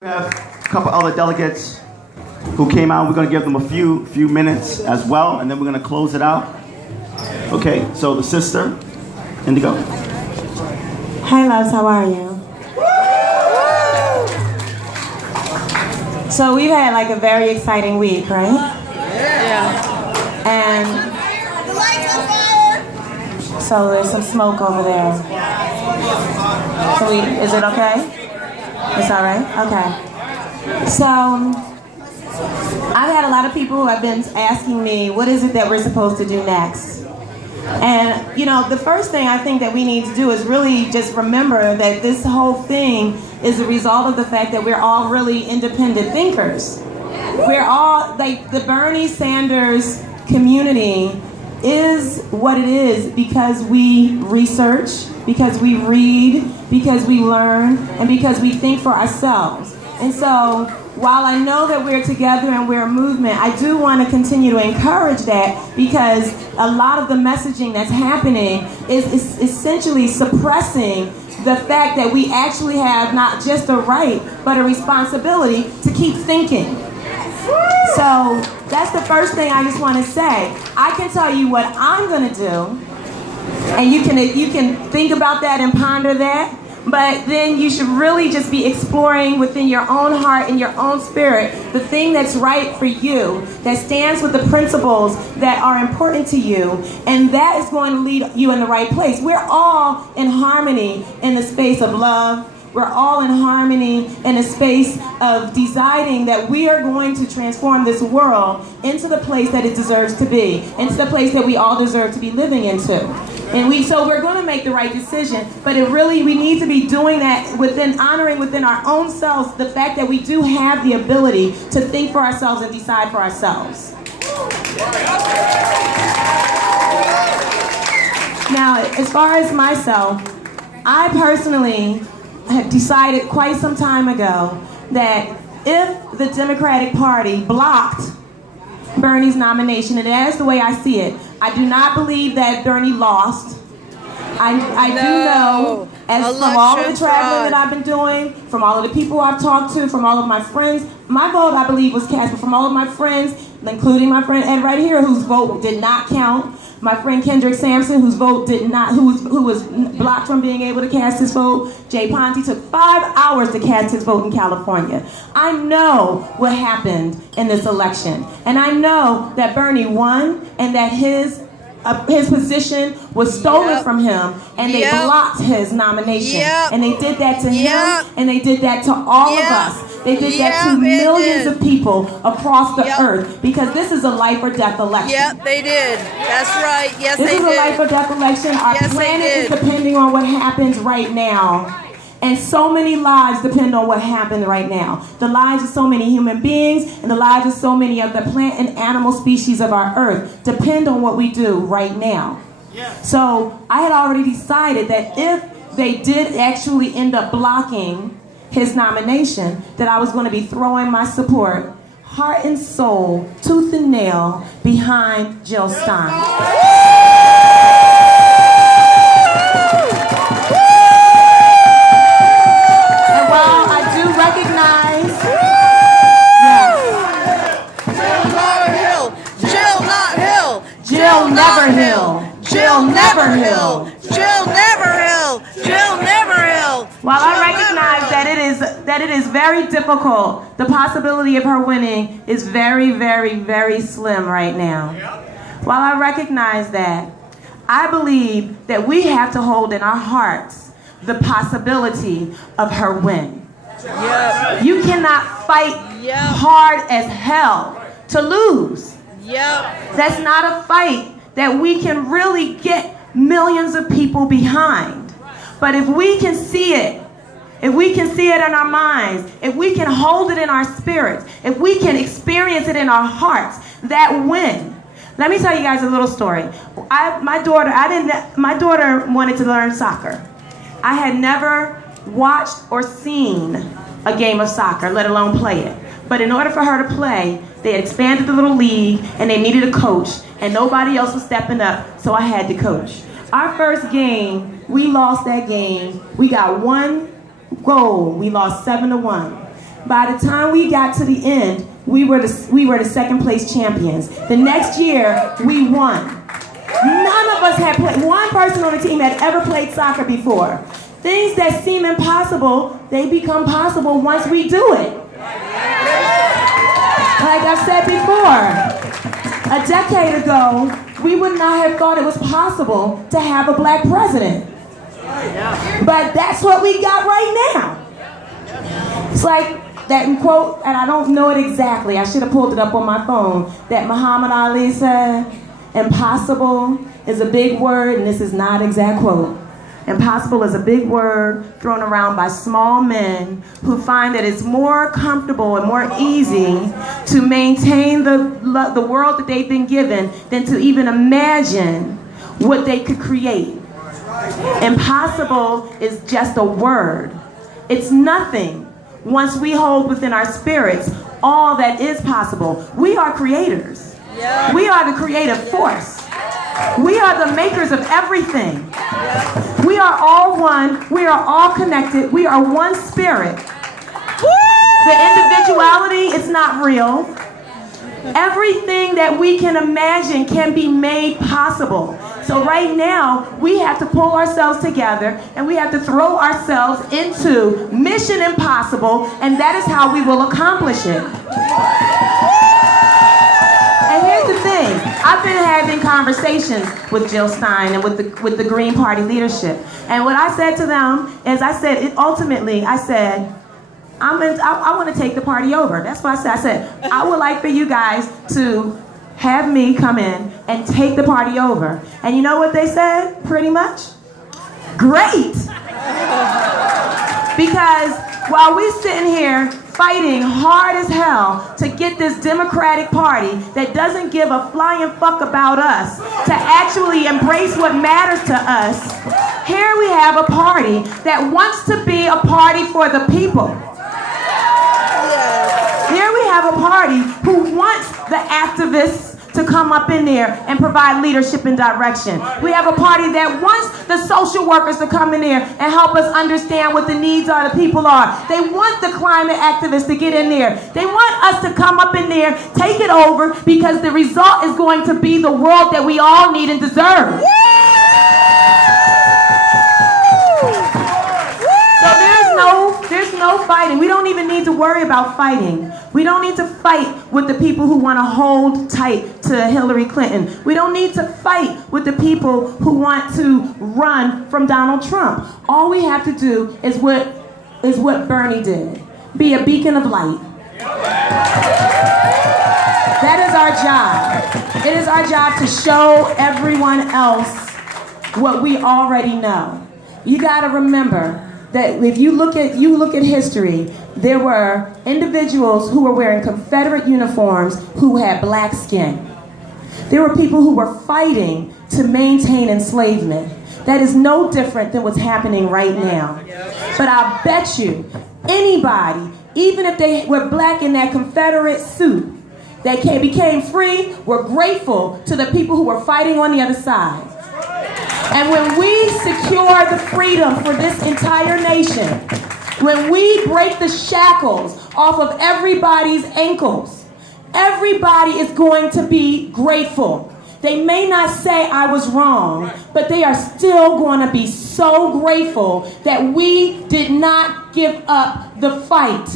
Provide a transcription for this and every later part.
We have a couple other delegates who came out. We're going to give them a few minutes as well, and then we're going to close it out. Okay, so the sister, Indigo. Hi, loves, how are you? So we've had like a very exciting week, right? Yeah. And so there's some smoke over there. Is it okay? It's all right? Okay. So I've had a lot of people who have been asking me, what is it that we're supposed to do next? And, you know, the first thing I think that we need to do is really just remember that this whole thing is a result of the fact that we're all really independent thinkers. We're all, like, the Bernie Sanders community is what it is because we research, because we read, because we learn, and because we think for ourselves. And so, while I know that we're together and we're a movement, I do want to continue to encourage that because a lot of the messaging that's happening is essentially suppressing the fact that we actually have not just a right, but a responsibility to keep thinking. So that's the first thing I just want to say. I can tell you what I'm going to do, and you can think about that and ponder that. But then you should really just be exploring within your own heart and your own spirit the thing that's right for you, that stands with the principles that are important to you, and that is going to lead you in the right place. We're all in harmony in the space of love. We're all in harmony in a space of deciding that we are going to transform this world into the place that it deserves to be, into the place that we all deserve to be living into. And so we're going to make the right decision, but we need to be doing that honoring within our own selves the fact that we do have the ability to think for ourselves and decide for ourselves. Now, as far as myself, I personally have decided quite some time ago that if the Democratic Party blocked Bernie's nomination, and that's the way I see it, I do not believe that Bernie lost. I do know, from all of the traveling that I've been doing, from all of the people I've talked to, from all of my friends, my vote, I believe, was cast. But from all of my friends, including my friend Ed right here, whose vote did not count, my friend Kendrick Sampson, whose vote did not, who was blocked from being able to cast his vote. Jay Ponte took 5 hours to cast his vote in California. I know what happened in this election, and I know that Bernie won, and that his position was stolen from him, and they blocked his nomination. And they did that to him, and they did that to all of us. They did that to millions of people across the earth, because this is a life or death election. Yep, they did. That's right. Yes, this is a life or death election. Our planet is depending on what happens right now. And so many lives depend on what happened right now. The lives of so many human beings and the lives of so many of the plant and animal species of our earth depend on what we do right now. So I had already decided that if they did actually end up blocking his nomination, that I was going to be throwing my support, heart and soul, tooth and nail, behind Jill Stein. Jill never Hill. Jill never Hill. Jill never Hill. Jill never Hill. While I recognize that it is very difficult, the possibility of her winning is very, very, very slim right now. While I recognize that, I believe that we have to hold in our hearts the possibility of her win. You cannot fight hard as hell to lose. That's not a fight that we can really get millions of people behind. But if we can see it, if we can see it in our minds, if we can hold it in our spirits, if we can experience it in our hearts, that win. Let me tell you guys a little story. My daughter wanted to learn soccer. I had never watched or seen a game of soccer, let alone play it. But in order for her to play, they had expanded the little league, and they needed a coach, and nobody else was stepping up, so I had to coach. Our first game, we lost that game. We got one goal. We lost 7-1. By the time we got to the end, we were the second place champions. The next year, we won. None of us had played. One person on the team had ever played soccer before. Things that seem impossible, they become possible once we do it. Like I've said before, a decade ago, we would not have thought it was possible to have a black president. But that's what we got right now. It's like that quote, and I don't know it exactly. I should have pulled it up on my phone, that Muhammad Ali said, impossible is a big word, and this is not an exact quote. Impossible is a big word thrown around by small men who find that it's more comfortable and more easy to maintain the world that they've been given than to even imagine what they could create. Impossible is just a word. It's nothing once we hold within our spirits all that is possible. We are creators. We are the creative force. We are the makers of everything. We are all one. We are all connected. We are one spirit. The individuality is not real. Everything that we can imagine can be made possible. So right now, we have to pull ourselves together and we have to throw ourselves into Mission Impossible, and that is how we will accomplish it. And here's the thing. I've been having conversations with Jill Stein and with the Green Party leadership. And what I said to them is ultimately, I said, I want to take the party over. That's what I said. I said, I would like for you guys to have me come in and take the party over. And you know what they said, pretty much? Great! Because while we're sitting here fighting hard as hell to get this Democratic Party that doesn't give a flying fuck about us to actually embrace what matters to us, here we have a party that wants to be a party for the people. Here we have a party who wants the activists to come up in there and provide leadership and direction. We have a party that wants the social workers to come in there and help us understand what the needs of the people are. They want the climate activists to get in there. They want us to come up in there, take it over, because the result is going to be the world that we all need and deserve. There's no fighting. We don't even need to worry about fighting. We don't need to fight with the people who want to hold tight to Hillary Clinton. We don't need to fight with the people who want to run from Donald Trump. All we have to do is what Bernie did. Be a beacon of light. That is our job. It is our job to show everyone else what we already know. You got to remember that if you look at history, there were individuals who were wearing Confederate uniforms who had black skin. There were people who were fighting to maintain enslavement. That is no different than what's happening right now. But I bet you, anybody, even if they were black in that Confederate suit, that became free, were grateful to the people who were fighting on the other side. And when we secure the freedom for this entire nation, when we break the shackles off of everybody's ankles, everybody is going to be grateful. They may not say I was wrong, but they are still going to be so grateful that we did not give up the fight.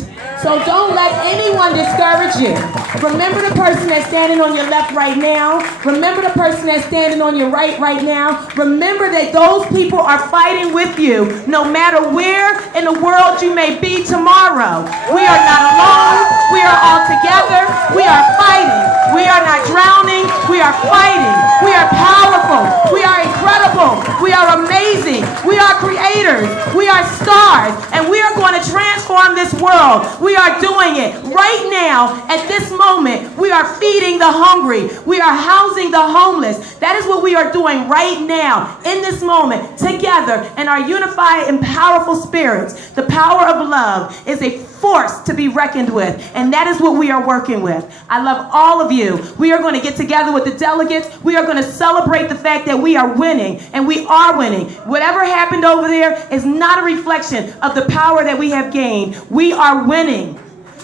So don't let anyone discourage you. Remember the person that's standing on your left right now. Remember the person that's standing on your right now. Remember that those people are fighting with you no matter where in the world you may be tomorrow. We are not alone. We are all together. We are fighting. We are not drowning. We are fighting. We are powerful. We are incredible. We are amazing. We are creators. We are stars. And we are going to transform this world. We are doing it right now. At this moment, we are feeding the hungry. We are housing the homeless. That is what we are doing right now, in this moment, together in our unified and powerful spirits. The power of love is a force to be reckoned with, and that is what we are working with. I love all of you. We are going to get together with the delegates. We are going to celebrate the fact that we are winning, and we are winning. Whatever happened over there is not a reflection of the power that we have gained. We are winning.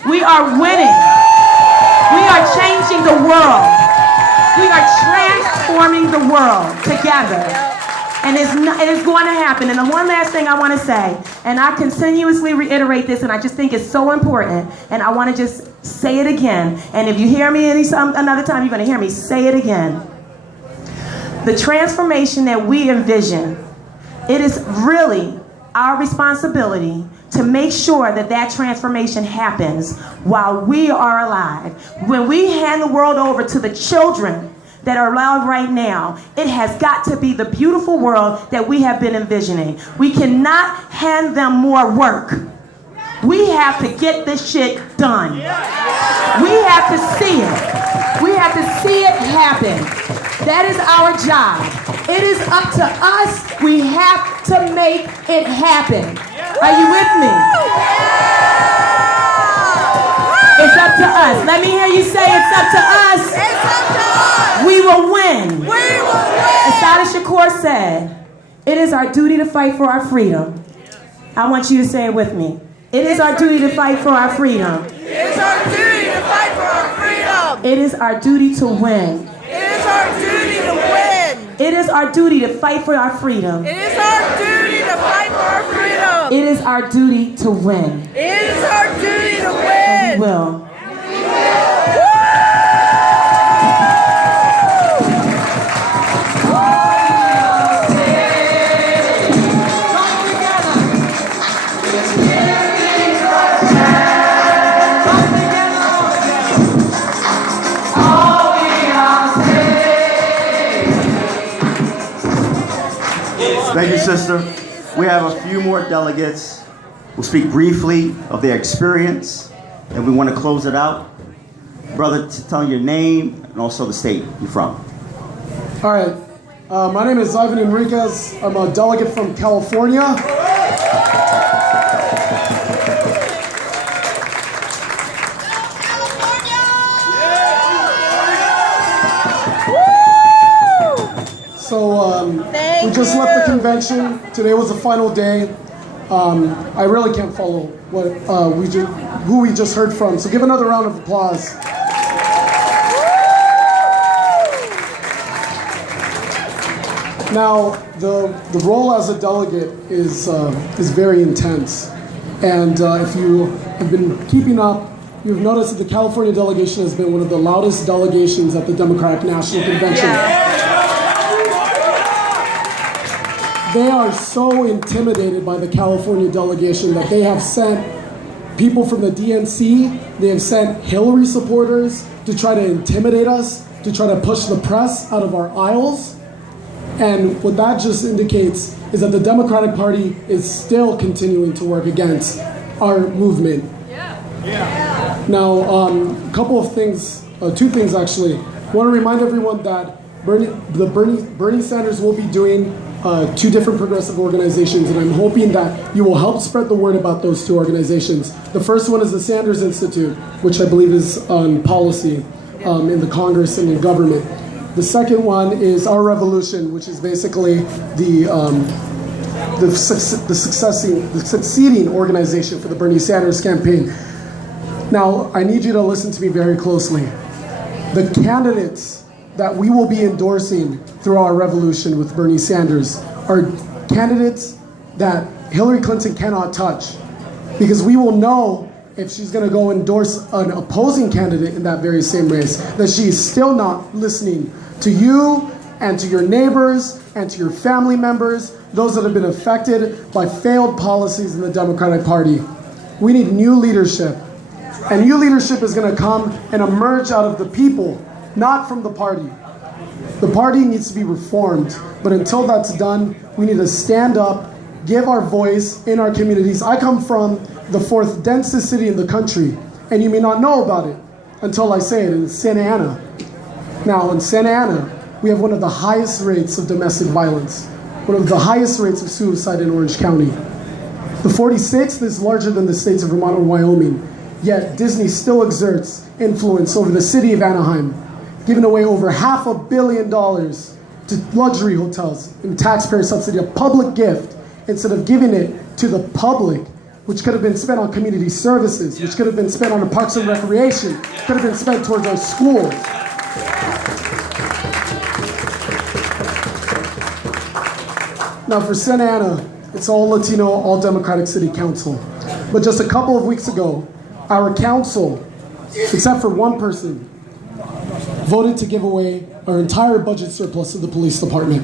We are winning. We are changing the world. We are transforming the world together. And it is going to happen. And the one last thing I want to say, and I continuously reiterate this, and I just think it's so important, and I want to just say it again. And if you hear me another time, you're going to hear me say it again. The transformation that we envision, it is really our responsibility to make sure that that transformation happens while we are alive. When we hand the world over to the children that are alive right now, it has got to be the beautiful world that we have been envisioning. We cannot hand them more work. We have to get this shit done. We have to see it. We have to see it happen. That is our job. It is up to us. We have to make it happen. Are you with me? It's up to us. Let me hear you say it's up to us. It's up to us. We will win. We will win. As Sada Shakur said, it is our duty to fight for our freedom. I want you to say it with me. It is our duty to fight for our freedom. It's our duty to fight for our freedom. It is our duty to win. It is our duty to win. It is our duty to fight for our freedom. It is our duty to fight for our freedom. It is our duty to win. It is our duty to win. And we will. Thank you, sister. We have a few more delegates who will speak briefly of their experience, and we want to close it out. Brother, tell your name and also the state you're from. All right. My name is Ivan Enriquez. I'm a delegate from California. So we just left the convention. Today was the final day. I really can't follow what who we just heard from. So give another round of applause. Now, the role as a delegate is very intense, and if you have been keeping up, you've noticed that the California delegation has been one of the loudest delegations at the Democratic National Convention. They are so intimidated by the California delegation that they have sent people from the DNC, they have sent Hillary supporters to try to intimidate us, to try to push the press out of our aisles. And what that just indicates is that the Democratic Party is still continuing to work against our movement. Now, a couple of things, two things actually. I want to remind everyone that Bernie Sanders will be doing two different progressive organizations, and I'm hoping that you will help spread the word about those two organizations. The first one is the Sanders Institute, which I believe is on policy in the Congress and in government. The second one is Our Revolution, which is basically the succeeding organization for the Bernie Sanders campaign. Now, I need you to listen to me very closely. The candidates that we will be endorsing through Our Revolution with Bernie Sanders are candidates that Hillary Clinton cannot touch, because we will know if she's going to go endorse an opposing candidate in that very same race, that she's still not listening to you and to your neighbors and to your family members, those that have been affected by failed policies in the Democratic Party. We need new leadership. And new leadership is going to come and emerge out of the people, not from the party. The party needs to be reformed, but until that's done, we need to stand up, give our voice in our communities. I come from the fourth densest city in the country, and you may not know about it until I say it, in Santa Ana. Now, in Santa Ana, we have one of the highest rates of domestic violence, one of the highest rates of suicide in Orange County. The 46th is larger than the states of Vermont or Wyoming, yet Disney still exerts influence over the city of Anaheim, giving away over $500 million to luxury hotels in taxpayer subsidy, a public gift, instead of giving it to the public which could have been spent on community services, which could have been spent on the parks and recreation, could have been spent towards our schools. Now for Santa Ana, it's all Latino, all Democratic City Council. But just a couple of weeks ago, our council, except for one person, voted to give away our entire budget surplus to the police department.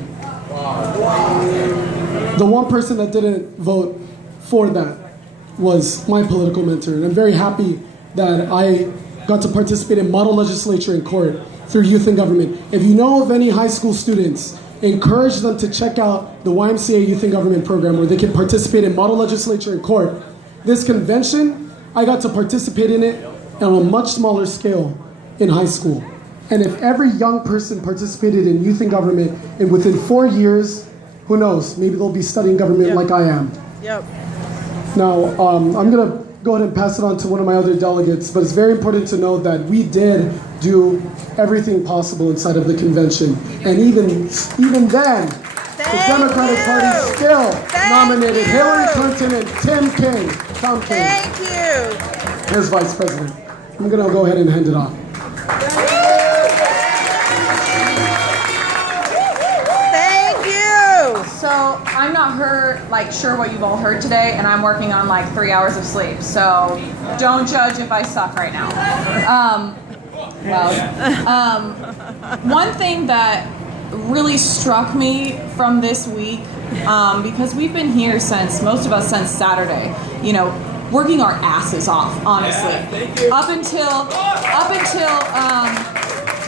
The one person that didn't vote for that was my political mentor, and I'm very happy that I got to participate in model legislature in court through Youth in Government. If you know of any high school students, encourage them to check out the YMCA Youth in Government program where they can participate in model legislature in court. This convention, I got to participate in it on a much smaller scale in high school. And if every young person participated in Youth in Government, and within 4 years, who knows, maybe they'll be studying government like I am. Yep. Now, I'm gonna go ahead and pass it on to one of my other delegates, but it's very important to know that we did do everything possible inside of the convention. And even then, the Democratic Party still nominated Hillary Clinton and Tim Kaine. Tom Kaine. Thank you. Here's Vice President. I'm gonna go ahead and hand it off. Thank you. So I'm not sure what you've all heard today, and I'm working on like 3 hours of sleep. So don't judge if I suck right now. One thing that really struck me from this week, because we've been here most of us since Saturday, working our asses off, honestly. Up until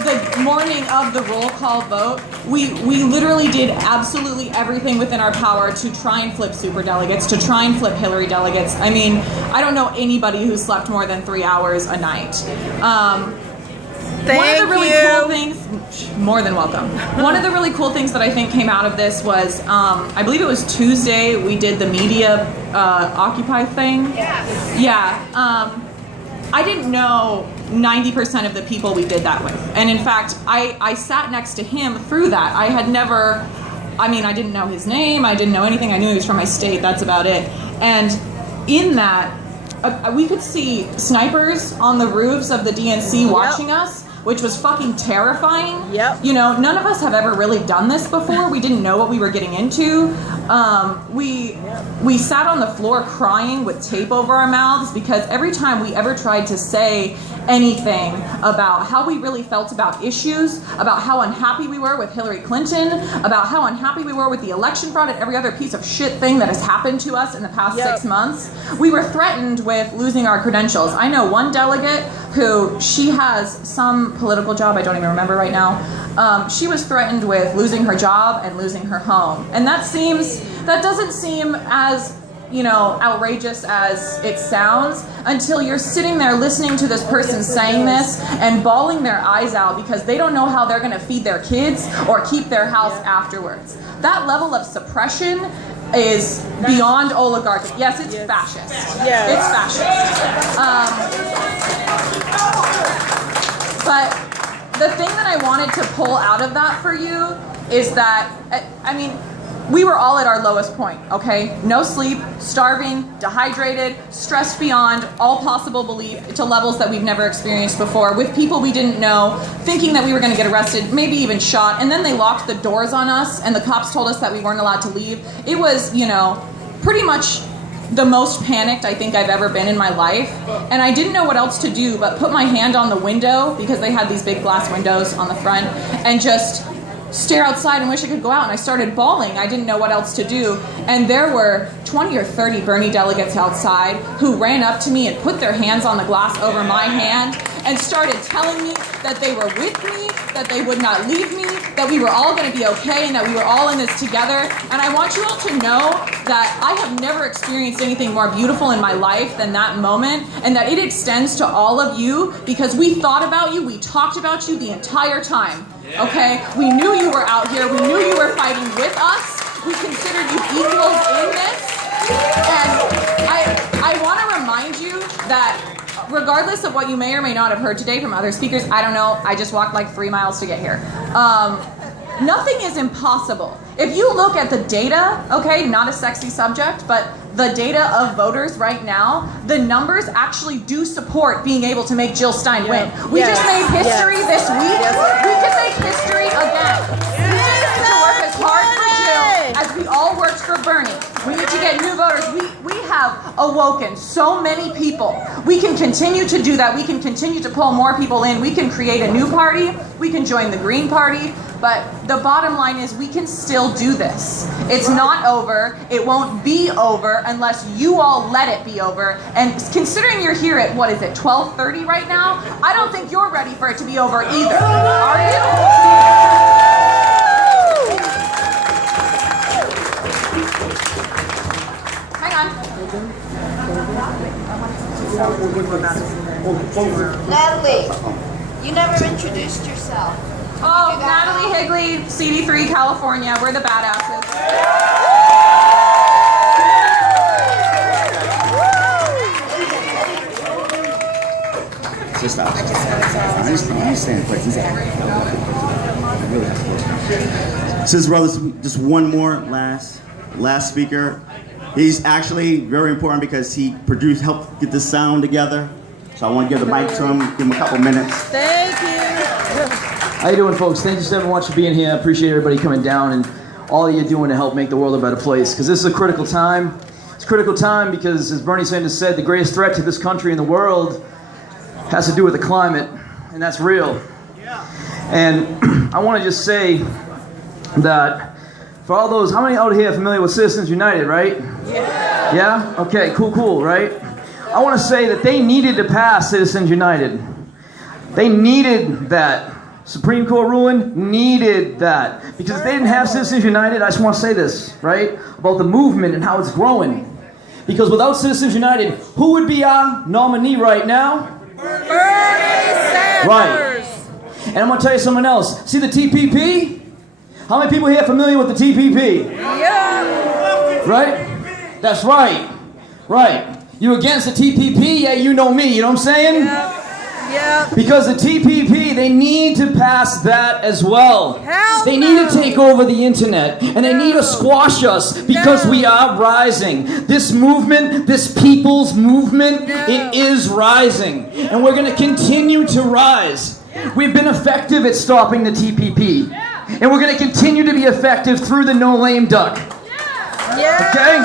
the morning of the roll call vote, we literally did absolutely everything within our power to try and flip super delegates, to try and flip Hillary delegates. I mean, I don't know anybody who slept more than 3 hours a night. One of the really cool things, more than welcome. One of the really cool things that I think came out of this was, I believe it was Tuesday, we did the media Occupy thing. Yeah. I didn't know 90% of the people we did that with. And in fact, I sat next to him through that. I didn't know his name, I didn't know anything, I knew he was from my state, that's about it. And in that, we could see snipers on the roofs of the DNC watching us, which was fucking terrifying. Yep. None of us have ever really done this before. We didn't know what we were getting into. We sat on the floor crying with tape over our mouths because every time we ever tried to say anything about how we really felt about issues, about how unhappy we were with Hillary Clinton, about how unhappy we were with the election fraud and every other piece of shit thing that has happened to us in the past 6 months, we were threatened with losing our credentials. I know one delegate who, she has some political job, I don't even remember right now. She was threatened with losing her job and losing her home. And that doesn't seem as, outrageous as it sounds until you're sitting there listening to this person saying this and bawling their eyes out because they don't know how they're gonna feed their kids or keep their house afterwards. That level of suppression is beyond oligarchic. Yes, it's fascist. Yes. It's fascist. But the thing that I wanted to pull out of that for you is that, we were all at our lowest point, okay? No sleep, starving, dehydrated, stressed beyond all possible belief to levels that we've never experienced before, with people we didn't know, thinking that we were gonna get arrested, maybe even shot, and then they locked the doors on us and the cops told us that we weren't allowed to leave. It was, pretty much the most panicked I think I've ever been in my life. And I didn't know what else to do but put my hand on the window, because they had these big glass windows on the front, and just stare outside and wish I could go out. And I started bawling. I didn't know what else to do. And there were 20 or 30 Bernie delegates outside who ran up to me and put their hands on the glass over my hand and started telling me that they were with me, that they would not leave me, that we were all going to be okay, and that we were all in this together. And I want you all to know that I have never experienced anything more beautiful in my life than that moment, and that it extends to all of you, because we thought about you, we talked about you the entire time. Okay? We knew you were out here. We knew you were fighting with us. We considered you equals in this. And I want to remind you that regardless of what you may or may not have heard today from other speakers, I don't know, I just walked like 3 miles to get here. Nothing is impossible. If you look at the data, okay, not a sexy subject, but the data of voters right now, the numbers actually do support being able to make Jill Stein win. We just made history this week. We can make history again. We just need to work as hard for Jill as we all worked for Bernie. We need to get new voters. We have awoken so many people. We can continue to do that. We can continue to pull more people in. We can create a new party. We can join the Green Party. But the bottom line is we can still do this. It's not over. It won't be over unless you all let it be over. And considering you're here at, 12:30 right now, I don't think you're ready for it to be over either. Are you? Hang on. Natalie, you never introduced yourself. Oh, Natalie Higley, CD3, California. We're the badasses. Sister, I understand the question. Sisters, brothers, just one more last speaker. He's actually very important because he helped get the sound together. So I want to give the mic to him, give him a couple minutes. Thank you. How you doing, folks? Thank you so much for being here. I appreciate everybody coming down and all that you're doing to help make the world a better place. Because this is a critical time. It's a critical time because, as Bernie Sanders said, the greatest threat to this country and the world has to do with the climate, and that's real. And I want to just say that for all those, how many out here are familiar with Citizens United, right? Yeah? Okay, cool, right? I want to say that they needed to pass Citizens United. They needed that. Supreme Court ruling needed that. Because if they didn't have Citizens United, I just want to say this, right? About the movement and how it's growing. Because without Citizens United, who would be our nominee right now? Bernie Sanders. Right. And I'm going to tell you something else. See the TPP? How many people here are familiar with the TPP? Yeah. Right? That's right. Right. You against the TPP? Yeah, you know me. You know what I'm saying? Yeah. Because the TPP, they need to pass that as well. Hell they need to take over the internet. And they need to squash us because we are rising. This movement, this people's movement, it is rising. And we're going to continue to rise. We've been effective at stopping the TPP. And we're going to continue to be effective through the No Lame Duck. Okay?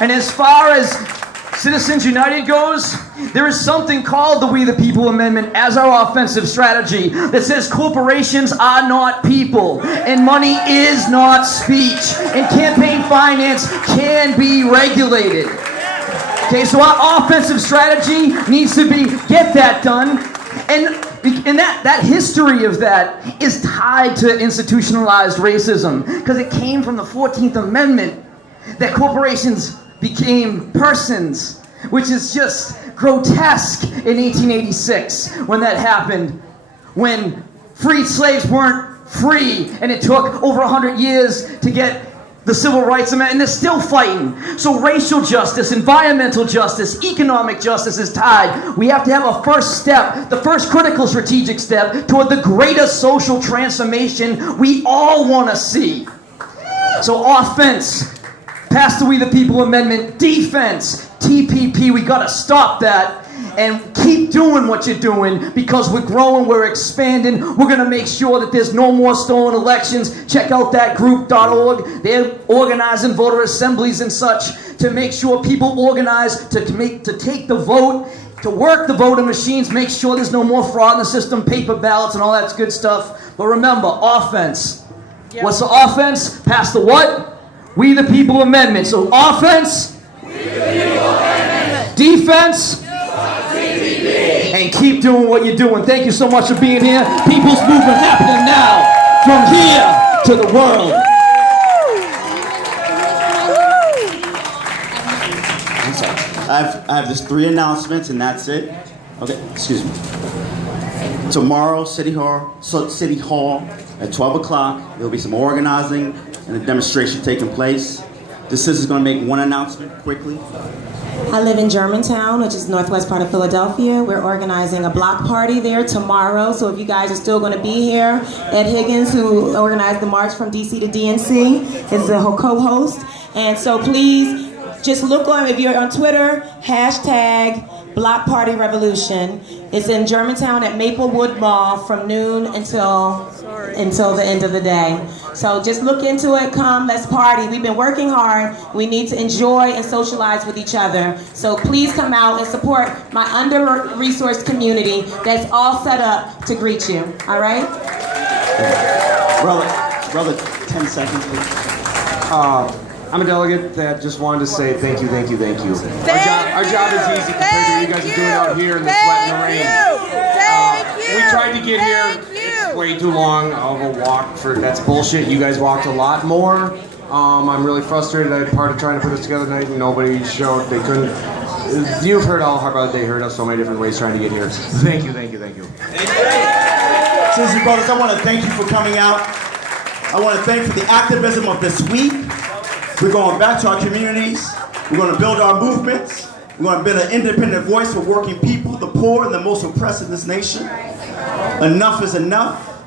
And as far as Citizens United goes, there is something called the We the People Amendment as our offensive strategy that says corporations are not people and money is not speech and campaign finance can be regulated. Okay, so our offensive strategy needs to be get that done, and that history of that is tied to institutionalized racism because it came from the 14th Amendment that corporations became persons, which is just grotesque in 1886 when that happened, when freed slaves weren't free, and it took over 100 years to get the Civil Rights Amendment, and they're still fighting. So racial justice, environmental justice, economic justice is tied. We have to have a first step, the first critical strategic step toward the greatest social transformation we all want to see. So offense, pass the We the People Amendment. Defense, TPP, we gotta stop that and keep doing what you're doing because we're growing, we're expanding. We're gonna make sure that there's no more stolen elections. Check out that group.org. They're organizing voter assemblies and such to make sure people organize to take the vote, to work the voting machines, make sure there's no more fraud in the system, paper ballots and all that good stuff. But remember, offense. What's the offense? Pass the what? We the People Amendment. So offense, We the People Amendment. Defense, and keep doing what you're doing. Thank you so much for being here. People's movement happening now, from here to the world. I'm sorry. I have just 3 announcements and that's it. Okay, excuse me. Tomorrow, City Hall at 12 o'clock, there'll be some organizing and a demonstration taking place. The sister's going to make one announcement quickly. I live in Germantown, which is northwest part of Philadelphia. We're organizing a block party there tomorrow. So if you guys are still going to be here, Ed Higgins, who organized the march from DC to DNC, is the co-host. And so please just look on, if you're on Twitter, hashtag Block Party Revolution. It's in Germantown at Maplewood Mall from noon until the end of the day. So just look into it, come, let's party. We've been working hard. We need to enjoy and socialize with each other. So please come out and support my under-resourced community that's all set up to greet you, all right? Brother, 10 seconds, please. I'm a delegate that just wanted to say thank you. Our job is easy compared to what you guys are doing out here in the sweat and the rain. We tried to get here. It's way too long of a walk that's bullshit. You guys walked a lot more. I'm really frustrated. I had part of trying to put this together tonight and nobody showed. They couldn't. You've heard all about they heard us so many different ways trying to get here. Thank you. Sisters and brothers, I want to thank you for coming out. I want to thank you for the activism of this week. We're going back to our communities. We're going to build our movements. We're going to build an independent voice for working people, the poor, and the most oppressed in this nation. Enough is enough.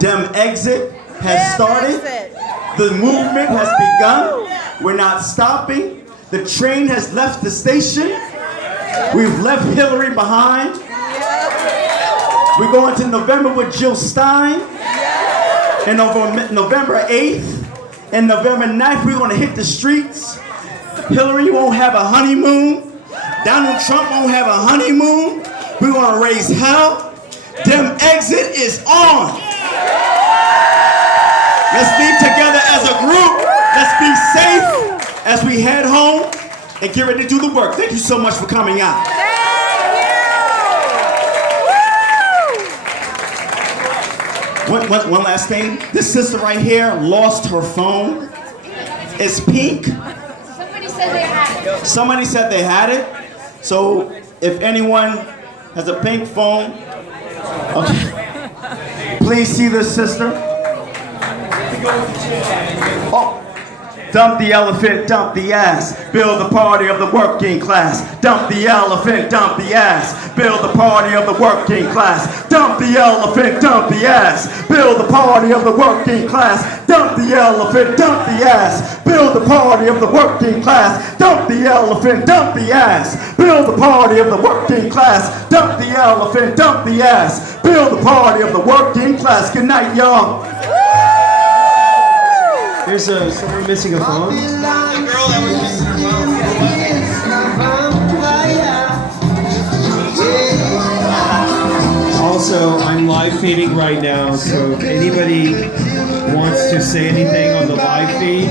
Dem exit has started. The movement has begun. We're not stopping. The train has left the station. We've left Hillary behind. We're going to November with Jill Stein. And November 8th and November 9th, we're going to hit the streets. Hillary won't have a honeymoon. Donald Trump won't have a honeymoon. We're going to raise hell. Dem exit is on. Let's be together as a group. Let's be safe as we head home and get ready to do the work. Thank you so much for coming out. One last thing. This sister right here lost her phone. It's pink. Somebody said they had it. So if anyone has a pink phone, okay, please see this sister. Oh. Dump the elephant, dump the ass. Build the party of the working class. Dump the elephant, dump the ass. Build the party of the working class. Dump the elephant, dump the ass. Build the party of the working class. Dump the elephant, dump the ass. Build the party of the working class. Dump the elephant, dump the ass. Build the party of the working class. Dump the elephant, dump the ass. Build the party of the working class. Good night, y'all. There's someone missing a phone. Also, I'm live feeding right now, so if anybody wants to say anything on the live feed,